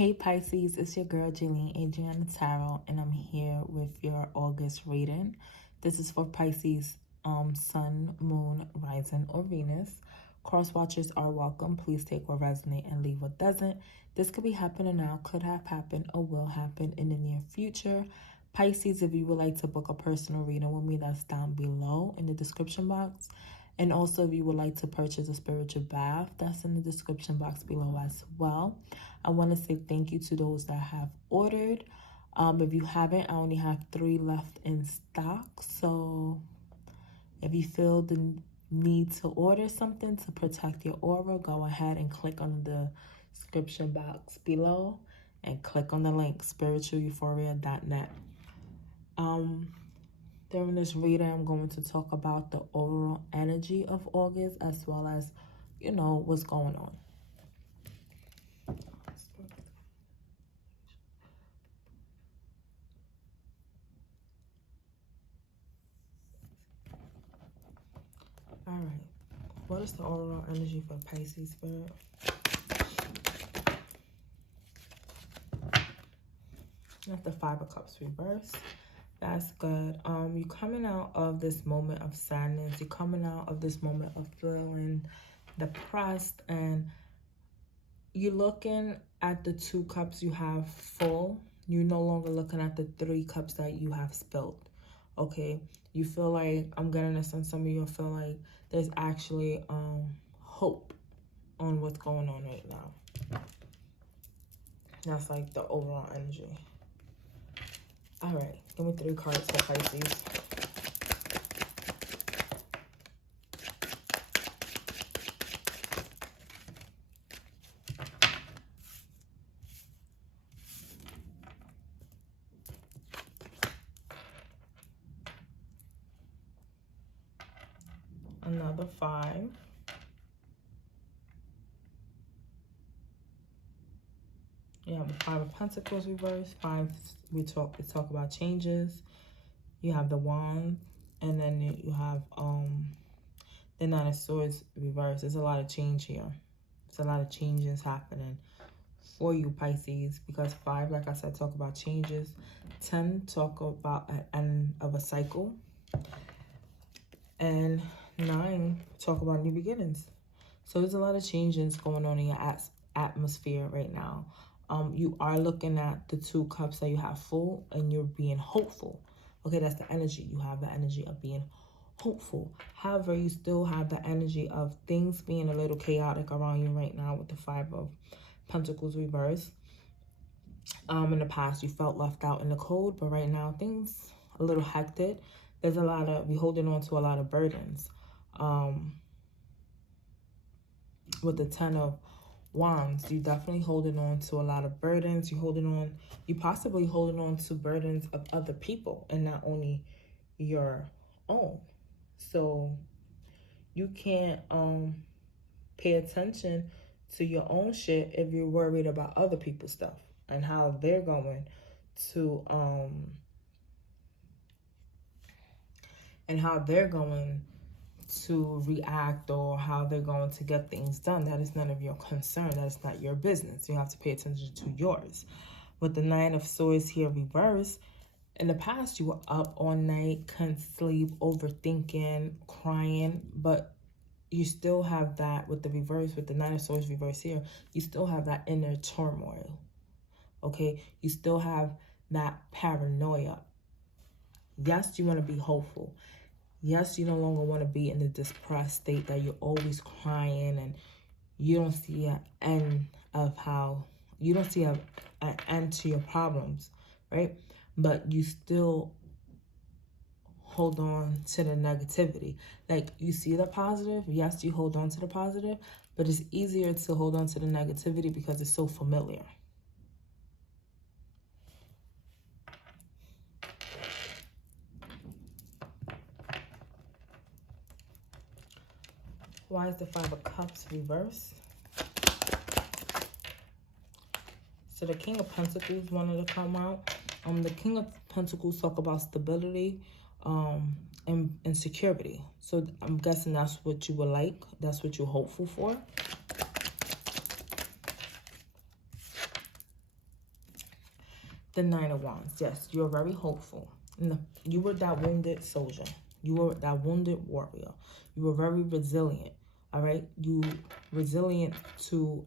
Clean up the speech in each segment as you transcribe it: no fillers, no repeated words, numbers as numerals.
Hey Pisces, it's your girl Jeline Adriana Tarot, and I'm here with your August reading. This is for Pisces, Sun, Moon, Rising, or Venus. Cross watchers are welcome. Please take what resonates and leave what doesn't. This could be happening now, could have happened, or will happen in the near future. Pisces, if you would like to book a personal reading with me, that's down below in the description box. And also, if you would like to purchase a spiritual bath, that's in the description box below as well. I want to say thank you to those that have ordered. If you haven't, I only have 3 left in stock. So if you feel the need to order something to protect your aura, go ahead and click on the description box below and click on the link, spiritualeuphoria.net. During this reading, I'm going to talk about the overall energy of August as well as, what's going on. All right. What is the overall energy for Pisces Spirit? That's the 5 of Cups reversed. That's good. You're coming out of this moment of sadness. You're coming out of this moment of feeling depressed, and you're looking at the 2 cups you have full. You're no longer looking at the 3 cups that you have spilled. Okay, you feel like, I'm getting this on some of you, feel like there's actually hope on what's going on right now. That's like the overall energy. All right, give me 3 cards for Pisces. Another 5. You have the 5 of Pentacles reversed. 5, we talk about changes. You have the Wand, and then you have the 9 of Swords reversed. There's a lot of change here. There's a lot of changes happening for you, Pisces, because 5, like I said, talk about changes. 10 talk about an end of a cycle, and 9 talk about new beginnings. So there's a lot of changes going on in your atmosphere right now. You are looking at the 2 cups that you have full, and you're being hopeful. Okay, that's the energy. You have the energy of being hopeful. However, you still have the energy of things being a little chaotic around you right now with the 5 of Pentacles reversed. In the past, you felt left out in the cold, but right now, things a little hectic. There's a lot of, we're holding on to a lot of burdens. With the 10 of Wands, you're definitely holding on to a lot of burdens. You're possibly holding on to burdens of other people and not only your own. So you can't pay attention to your own shit if you're worried about other people's stuff and how they're going to react, or how they're going to get things done. That is none of your concern. That is not your business. You have to pay attention to yours. With the 9 of Swords here reversed, in the past you were up all night, couldn't sleep, overthinking, crying, but you still have that with the reverse, with the 9 of Swords reverse here, you still have that inner turmoil. Okay, you still have that paranoia. Yes, you want to be hopeful. Yes, you no longer want to be in the depressed state that you're always crying and you don't see an end of you don't see an end to your problems, right? But you still hold on to the negativity. Like, you see the positive. Yes, you hold on to the positive, but it's easier to hold on to the negativity because it's so familiar. Why is the 5 of Cups reversed? So the King of Pentacles wanted to come out. The King of Pentacles talk about stability and security. So I'm guessing that's what you would like. That's what you're hopeful for. The Nine of Wands. Yes, you're very hopeful. You were that wounded soldier. You were that wounded warrior. You were very resilient. All right? You resilient to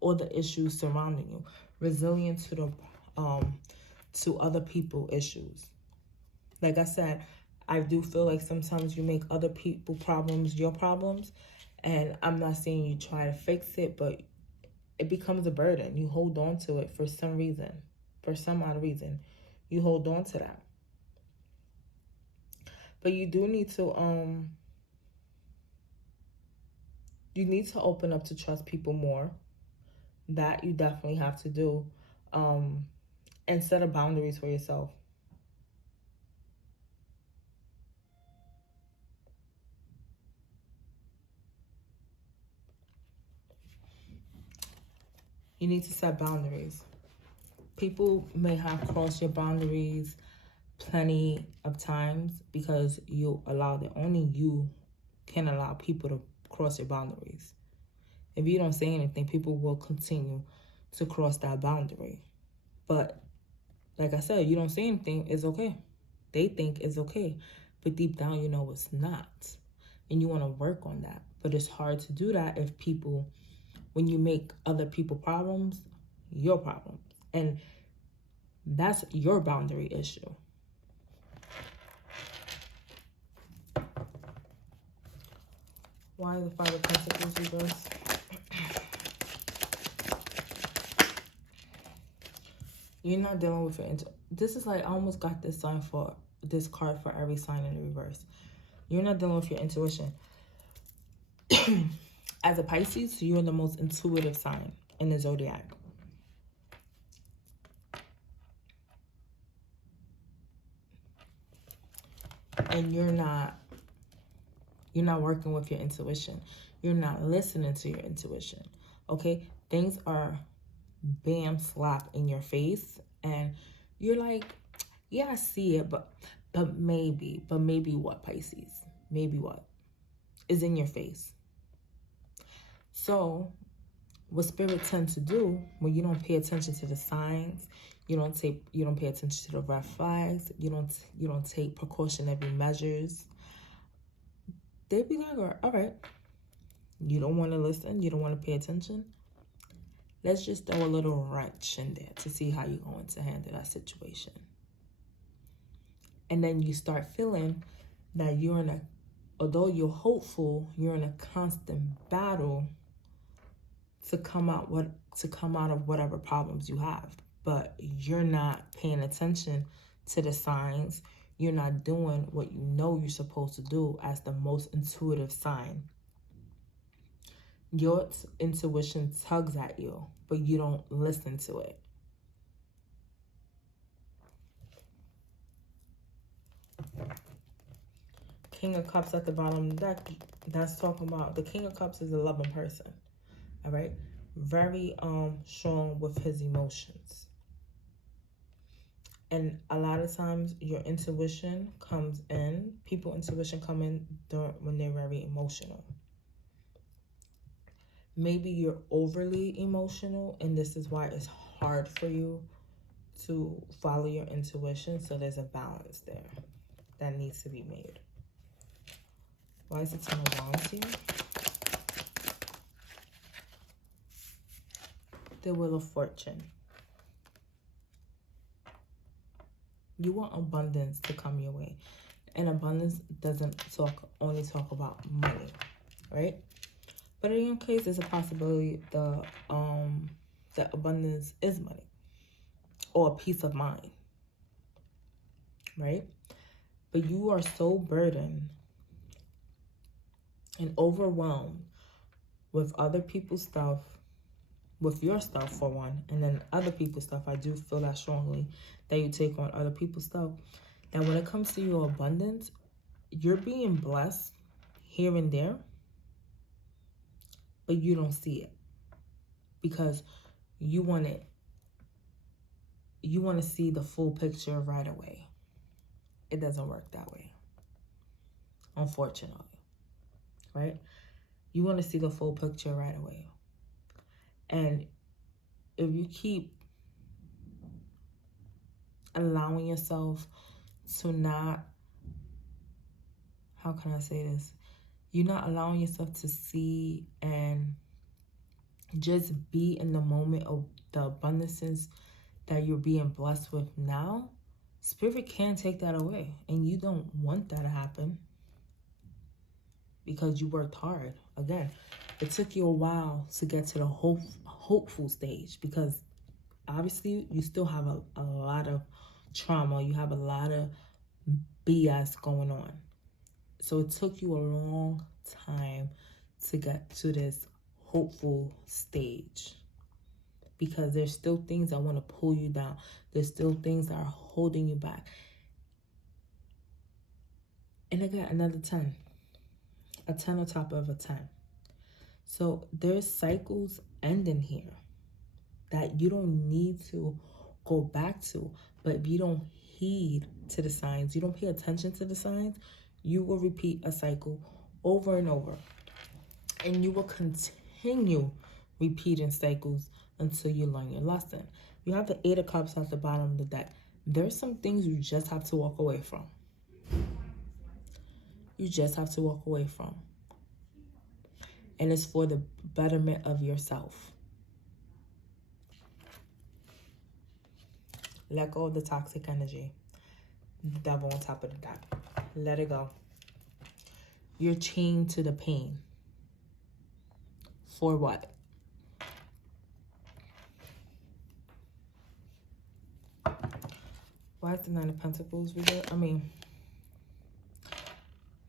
all the issues surrounding you. Resilient to the to other people issues. Like I said, I do feel like sometimes you make other people problems your problems. And I'm not saying you try to fix it, but it becomes a burden. You hold on to it for some reason. For some odd reason. You hold on to that. But you do need to open up to trust people more. That you definitely have to do. And set a boundaries for yourself. You need to set boundaries. People may have crossed your boundaries plenty of times because you allowed it. Only you can allow people to cross your boundaries. If you don't say anything, people will continue to cross that boundary. But like I said, you don't say anything, it's okay. They think it's okay. But deep down, you know it's not. And you want to work on that. But it's hard to do that if people, when you make other people problems, your problems. And that's your boundary issue. Why the Five of Pentacles reverse? You're not dealing with it. This is like, I almost got this sign for this card for every sign in the reverse. You're not dealing with your intuition. As a Pisces, you're the most intuitive sign in the zodiac. And you're not working with your intuition. You're not listening to your intuition. Okay? Things are bam slap in your face and you're like, yeah, I see it, but maybe what, Pisces? Maybe what is in your face? So what spirit tends to do when you don't pay attention to the signs, you don't pay attention to the red flags, you don't take precautionary measures, they be like, all right, you don't want to listen, you don't want to pay attention, let's just throw a little wrench in there to see how you're going to handle that situation. And then you start feeling that although you're hopeful, you're in a constant battle to come out of whatever problems you have. But you're not paying attention to the signs. You're not doing what you know you're supposed to do as the most intuitive sign. Your intuition tugs at you, but you don't listen to it. King of Cups at the bottom of the deck, that's talking about, the King of Cups is a loving person, all right? Very strong with his emotions. And a lot of times your intuition comes in, intuition come in when they're very emotional. Maybe you're overly emotional and this is why it's hard for you to follow your intuition. So there's a balance there that needs to be made. Why is the Ten of Wands here? The Wheel of Fortune. You want abundance to come your way. And abundance doesn't only talk about money, right? But in your case, there's a possibility that abundance is money or peace of mind, right? But you are so burdened and overwhelmed with other people's stuff, with your stuff for one, and then other people's stuff. I do feel that strongly that you take on other people's stuff. That when it comes to your abundance, you're being blessed here and there, but you don't see it because you want to see the full picture right away. It doesn't work that way, unfortunately, right? You want to see the full picture right away. And if you keep allowing yourself to not, how can I say this? You're not allowing yourself to see and just be in the moment of the abundances that you're being blessed with now. Spirit can take that away, and you don't want that to happen because you worked hard. Again, it took you a while to get to the hopeful stage, because obviously you still have a lot of trauma. You have a lot of BS going on. So it took you a long time to get to this hopeful stage, because there's still things that want to pull you down. There's still things that are holding you back. And I got another 10. A 10 on top of a 10. So there's cycles ending here that you don't need to go back to. But if you don't heed to the signs, you don't pay attention to the signs, you will repeat a cycle over and over. And you will continue repeating cycles until you learn your lesson. You have the 8 of Cups at the bottom of the deck. There's some things you just have to walk away from. You just have to walk away from. And it's for the betterment of yourself. Let go of the toxic energy. The devil on top of the deck. Let it go. You're chained to the pain. For what? Why is the 9 of Pentacles?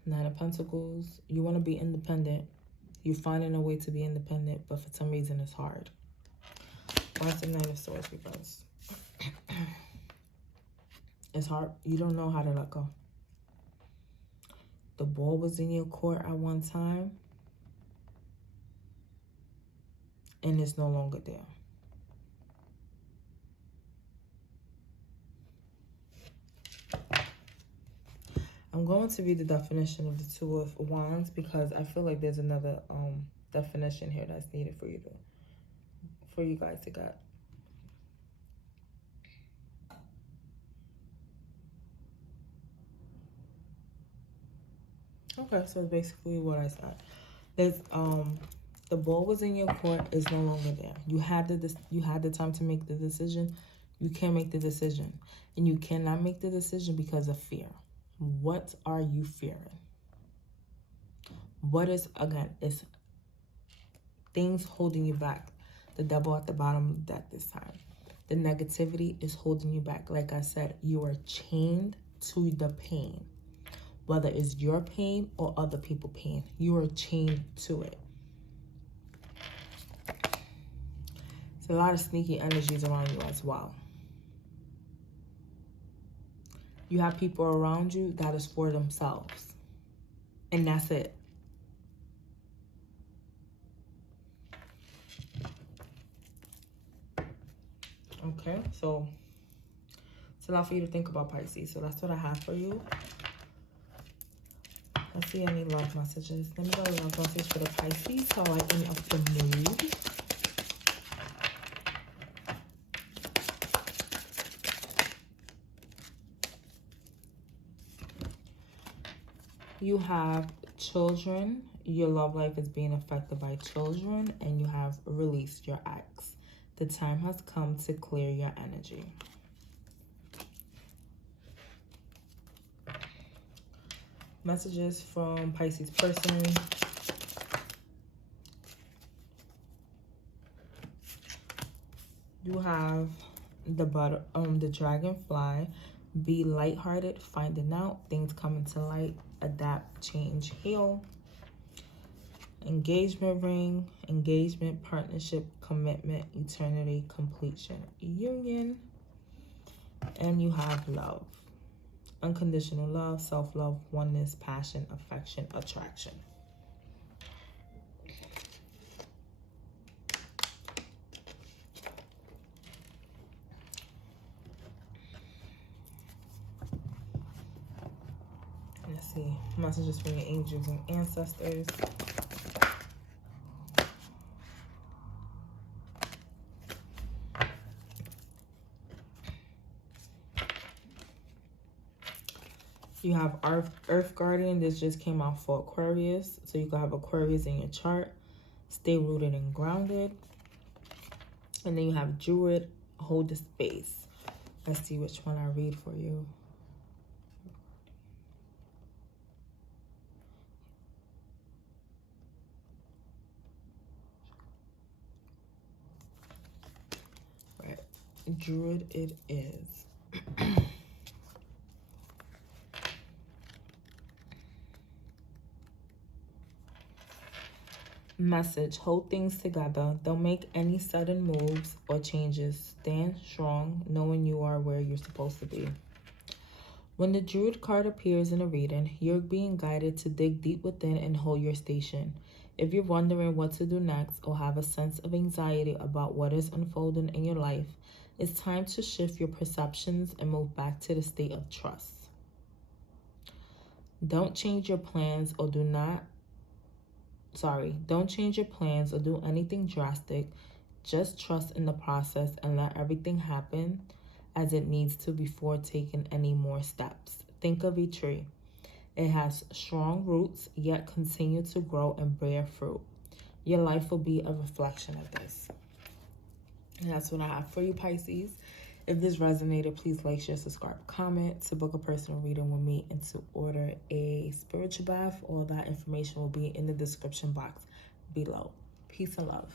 Nine of Pentacles. You want to be independent. You're finding a way to be independent, but for some reason it's hard. Why is the 9 of Swords reversed? It's hard. You don't know how to let go. The ball was in your court at one time, and it's no longer there. I'm going to read the definition of the 2 of Wands, because I feel like there's another definition here that's needed for you guys to get. Okay, so basically what I said. There's the ball was in your court, is no longer there. You had the time to make the decision. You can't make the decision. And you cannot make the decision because of fear. What are you fearing? What is, again, it's things holding you back. The devil at the bottom of the deck this time. The negativity is holding you back. Like I said, you are chained to the pain. Whether it's your pain or other people's pain, you are chained to it. There's a lot of sneaky energies around you as well. You have people around you that is for themselves. And that's it. Okay, so it's a lot for you to think about, Pisces. So that's what I have for you. Let's see any love messages. Let me go to love message for the Pisces. How I end up the mood. You have children. Your love life is being affected by children, and you have released your ex. The time has come to clear your energy. Messages from Pisces person. You have the dragonfly. Be lighthearted, finding out, things coming to light, adapt, change, heal. Engagement ring, engagement, partnership, commitment, eternity, completion, union. And you have love. Unconditional love, self-love, oneness, passion, affection, attraction. Let's see. Messages from your angels and ancestors. You have Earth Guardian. This just came out for Aquarius. So you can have Aquarius in your chart. Stay rooted and grounded. And then you have Druid, hold the space. Let's see which one I read for you. Right. Druid it is. Message, hold things together. Don't make any sudden moves or changes. Stand strong, knowing you are where you're supposed to be. When the Druid card appears in a reading, you're being guided to dig deep within and hold your station. If you're wondering what to do next or have a sense of anxiety about what is unfolding in your life, it's time to shift your perceptions and move back to the state of trust. Don't change your plans or don't change your plans or do anything drastic. Just trust in the process and let everything happen as it needs to before taking any more steps. Think of a tree. It has strong roots, yet continue to grow and bear fruit. Your life will be a reflection of this. And that's what I have for you, Pisces. If this resonated, please like, share, subscribe, comment. To book a personal reading with me and to order a spiritual bath, all that information will be in the description box below. Peace and love.